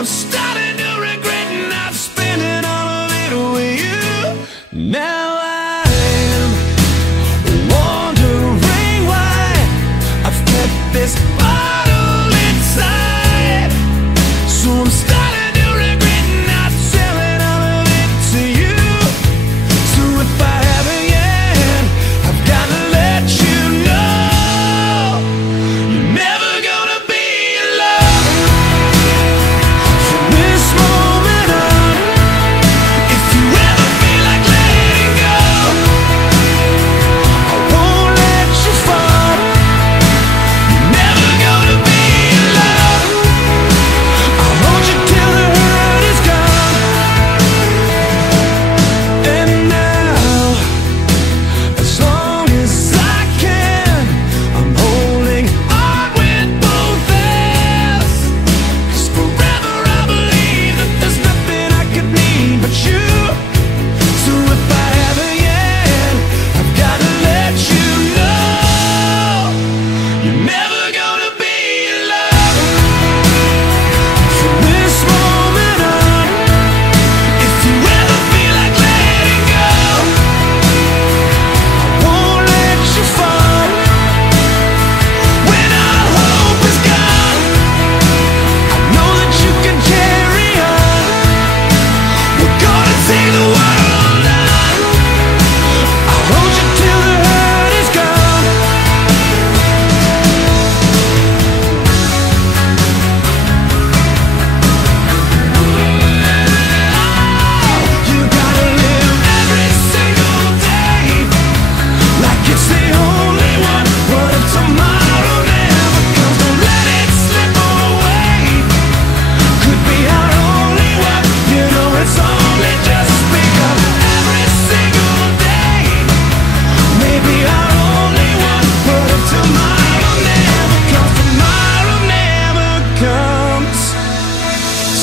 I'm stuck.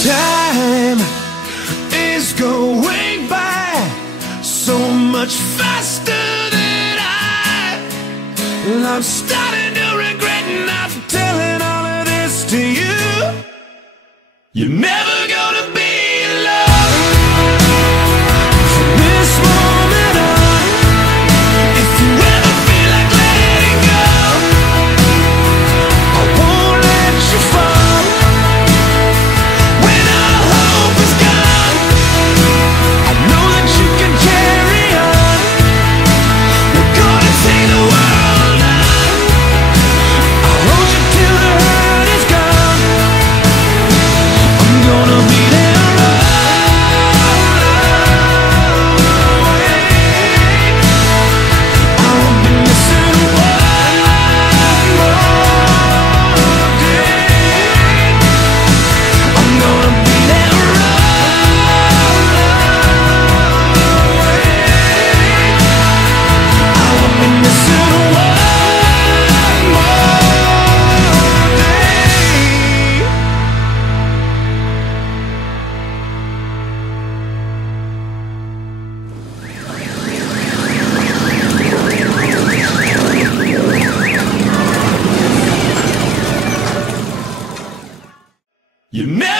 Time is going by so much faster than I. And I'm starting to regret not telling all of this to you. You never. You never